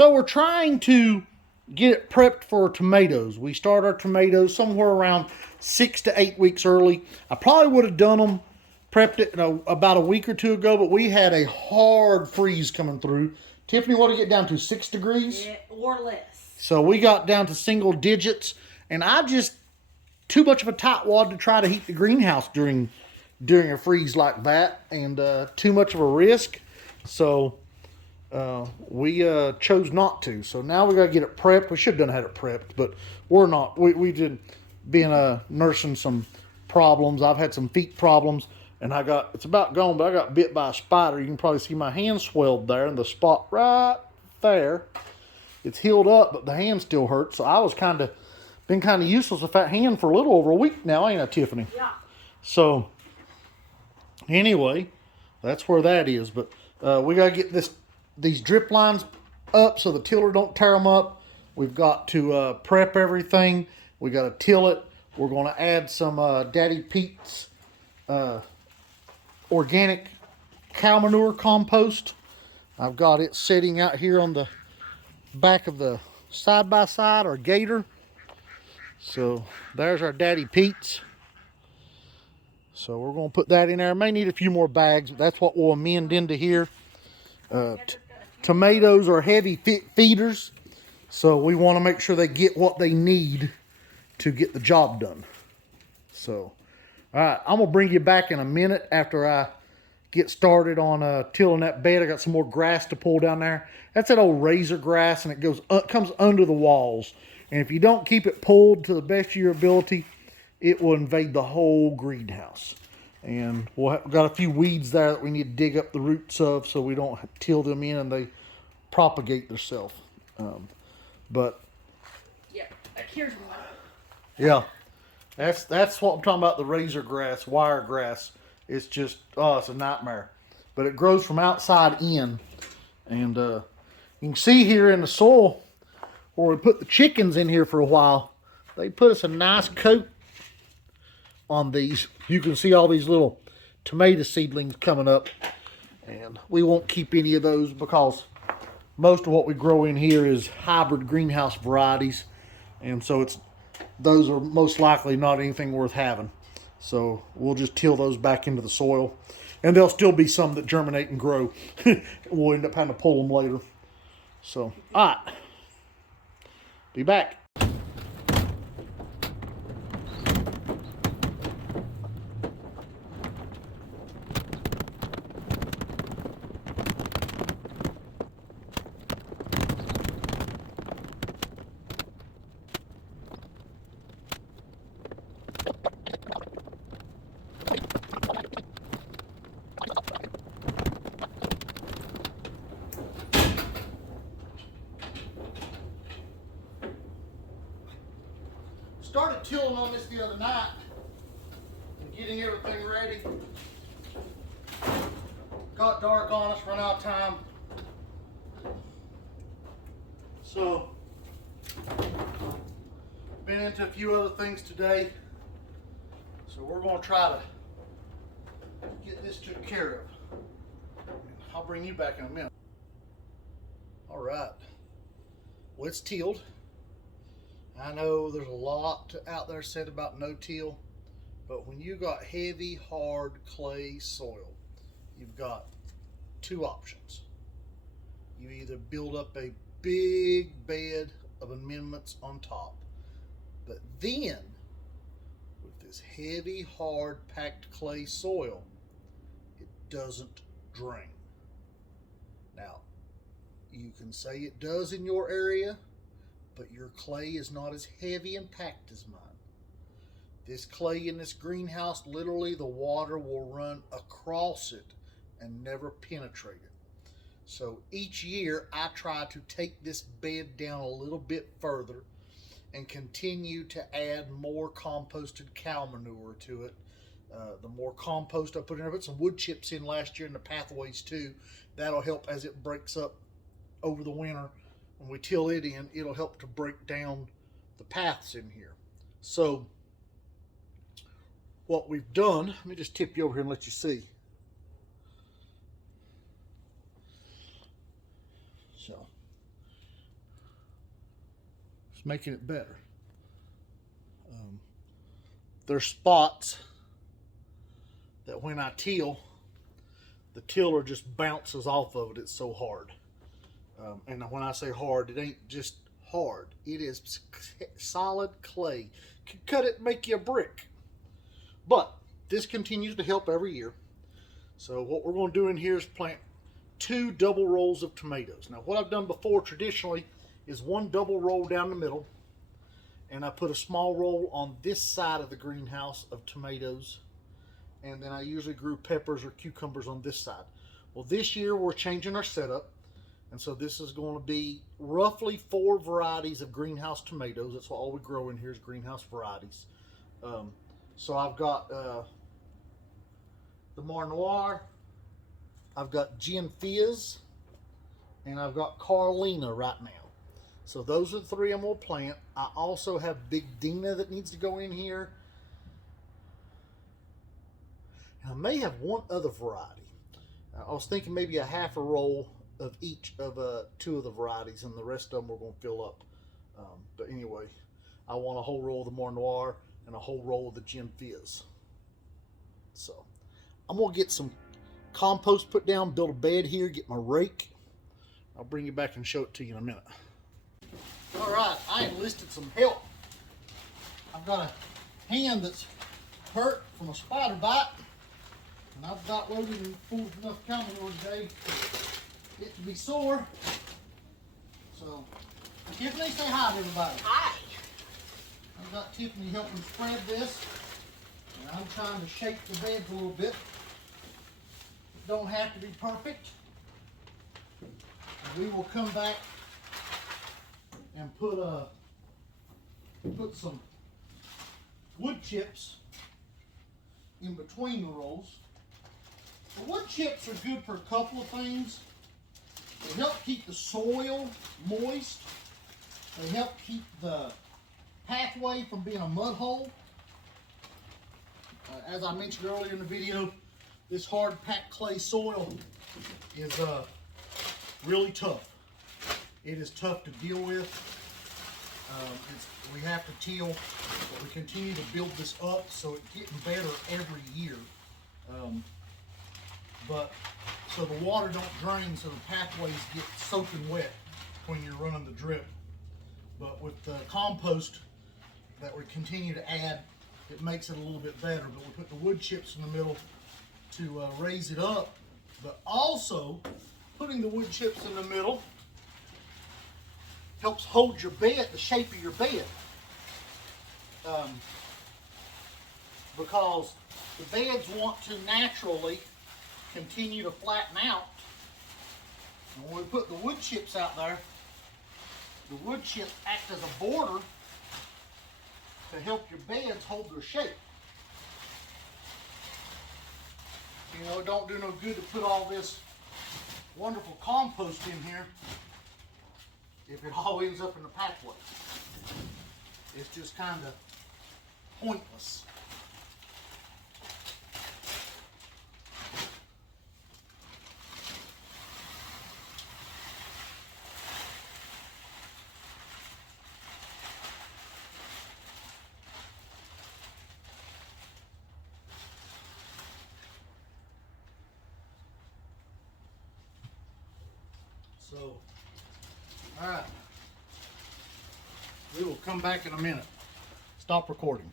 So we're trying to get it prepped for tomatoes. We start our tomatoes somewhere around 6 to 8 weeks early. I probably would have done them, prepped it about a week or two ago, but we had a hard freeze coming through. Tiffany, what did it get down to, 6 degrees? Yeah, or less. So we got down to single digits, and I just, too much of a tightwad to try to heat the greenhouse during a freeze like that, and too much of a risk. So we chose not to. So now we got to get it prepped. We should have had it prepped, but we're not. We did, being nursing some problems. I've had some feet problems, and it's about gone, but I got bit by a spider. You can probably see my hand swelled there, and the spot right there. It's healed up, but the hand still hurts. So I was been kind of useless with that hand for a little over a week now, ain't I, Tiffany? Yeah. So anyway, that's where that is. But we got to get these drip lines up so the tiller don't tear them up. We've got to prep everything. We got to till it. We're going to add some Daddy Pete's organic cow manure compost. I've got it sitting out here on the back of the side-by-side or gator. So there's our Daddy Pete's. So we're going to put that in there. May need a few more bags, but that's what we'll amend into here. Tomatoes are heavy feeders, so we want to make sure they get what they need to get the job done. So, all right, I'm going to bring you back in a minute after I get started on tilling that bed. I got some more grass to pull down there. That's that old razor grass, and it comes under the walls. And if you don't keep it pulled to the best of your ability, it will invade the whole greenhouse. And we've got a few weeds there that we need to dig up the roots of so we don't till them in and they propagate themselves. But yeah, here's one. Yeah, that's what I'm talking about. The razor grass, wire grass. It's just it's a nightmare. But it grows from outside in, and you can see here in the soil where we put the chickens in here for a while. They put us a nice coat on these. You can see all these little tomato seedlings coming up, and we won't keep any of those because most of what we grow in here is hybrid greenhouse varieties, and so those are most likely not anything worth having. So we'll just till those back into the soil, and there'll still be some that germinate and grow. We'll end up having to pull them later. So, all right, be back. Started tilling on this the other night and getting everything ready. Got dark on us, run out of time. So, been into a few other things today. So we're going to try to get this taken care of. I'll bring you back in a minute. All right. Well, it's tilled. I know there's a lot out there said about no-till, but when you got heavy, hard clay soil, you've got two options. You either build up a big bed of amendments on top, but then with this heavy, hard, packed clay soil, it doesn't drain. Now, you can say it does in your area, but your clay is not as heavy and packed as mine. This clay in this greenhouse, literally the water will run across it and never penetrate it. So each year I try to take this bed down a little bit further and continue to add more composted cow manure to it. The more compost I put in, I put some wood chips in last year in the pathways too. That'll help as it breaks up over the winter. When we till it in, it'll help to break down the paths in here. So what we've done, let me just tip you over here and let you see. So It's making it better. There's spots that when I till, the tiller just bounces off of it. It's so hard. And when I say hard, it ain't just hard. It is solid clay. You can cut it and make you a brick. But this continues to help every year. So what we're going to do in here is plant 2 double rows of tomatoes. Now what I've done before traditionally is 1 double row down the middle, and I put a small row on this side of the greenhouse of tomatoes, and then I usually grew peppers or cucumbers on this side. Well, this year we're changing our setup, and so this is going to be roughly 4 varieties of greenhouse tomatoes. That's what all we grow in here is greenhouse varieties. So I've got the Mar Noir, I've got Gin Fizz, and I've got Carolina right now. So those are the 3 I'm going to plant. I also have Big Dina that needs to go in here. And I may have 1 other variety. I was thinking maybe a half a roll of each of 2 of the varieties, and the rest of them we're going to fill up. But anyway, I want a whole roll of the Mar Noir and a whole roll of the Gin Fizz. So I'm going to get some compost put down, build a bed here, get my rake. I'll bring you back and show it to you in a minute. All right, I enlisted some help. I've got a hand that's hurt from a spider bite, and I've got loaded and full of enough cow manure today for it to be sore. So, Tiffany, say hi to everybody. Hi. I've got Tiffany helping spread this, and I'm trying to shape the beds a little bit. It don't have to be perfect. And we will come back and put some wood chips in between the rows. The wood chips are good for a couple of things. They help keep the soil moist. They help keep the pathway from being a mud hole. As I mentioned earlier in the video, this hard packed clay soil is really tough. It is tough to deal with. We have to till, but we continue to build this up, so it's getting better every year. So the water don't drain, so the pathways get soaking wet when you're running the drip. But with the compost that we continue to add, it makes it a little bit better. But we put the wood chips in the middle to raise it up. But also, putting the wood chips in the middle helps hold your bed, the shape of your bed. Because the beds want to naturally continue to flatten out. And when we put the wood chips out there, the wood chips act as a border to help your beds hold their shape. You know, it don't do no good to put all this wonderful compost in here if it all ends up in the pathway. It's just kind of pointless. So, all right, we will come back in a minute. Stop recording.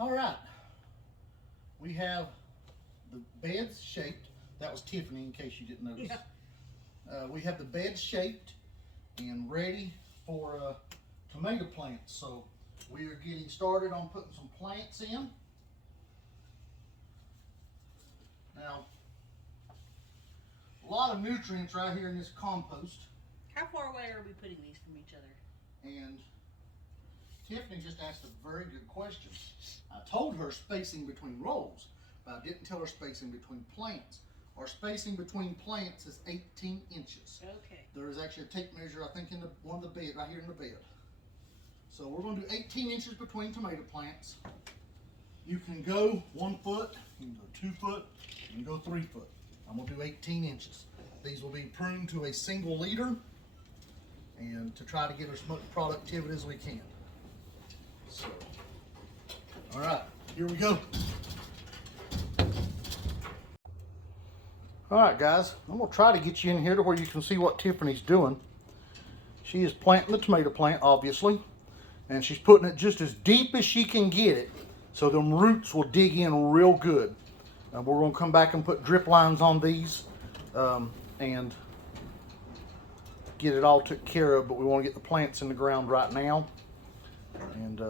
All right, we have the beds shaped. That was Tiffany, in case you didn't notice. Yeah. We have the beds shaped and ready for tomato plants. So we are getting started on putting some plants in. Now, a lot of nutrients right here in this compost. How far away are we putting these from each other? And Tiffany just asked a very good question. I told her spacing between rows, but I didn't tell her spacing between plants. Our spacing between plants is 18 inches. Okay. There is actually a tape measure, I think, in one of the bed, right here in the bed. So we're going to do 18 inches between tomato plants. You can go 1 foot, you can go 2 foot, you can go 3 foot. I'm going to do 18 inches. These will be pruned to a single leader, and to try to get as much productivity as we can. So, all right, here we go. All right, guys, I'm gonna try to get you in here to where you can see what Tiffany's doing. She is planting the tomato plant, obviously, and she's putting it just as deep as she can get it, so them roots will dig in real good. We're gonna come back and put drip lines on these and get it all took care of, but we want to get the plants in the ground right now. And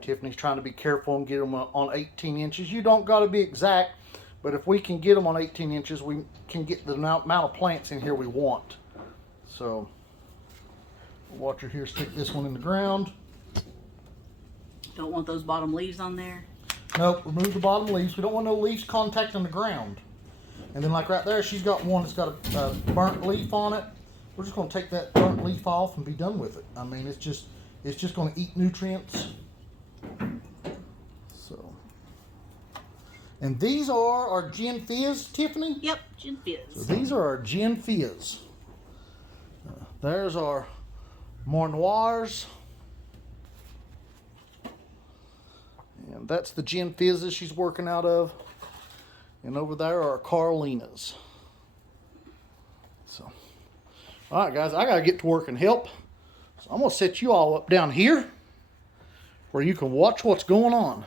Tiffany's trying to be careful and get them on 18 inches. You don't got to be exact, but if we can get them on 18 inches, we can get the amount of plants in here we want. So, watch her here, stick this one in the ground. Don't want those bottom leaves on there. Nope, remove the bottom leaves. We don't want no leaves contacting the ground. And then like right there, she's got one that's got a burnt leaf on it. We're just gonna take that burnt leaf off and be done with it. I mean, it's just gonna eat nutrients. So, and these are our Gin Fizz, Tiffany? Yep, Gin Fizz. So these are our Gin Fizz. There's our More Noirs. And that's the Gin Fizzes she's working out of. And over there are Carolinas. So, all right, guys, I got to get to work and help. So I'm going to set you all up down here where you can watch what's going on.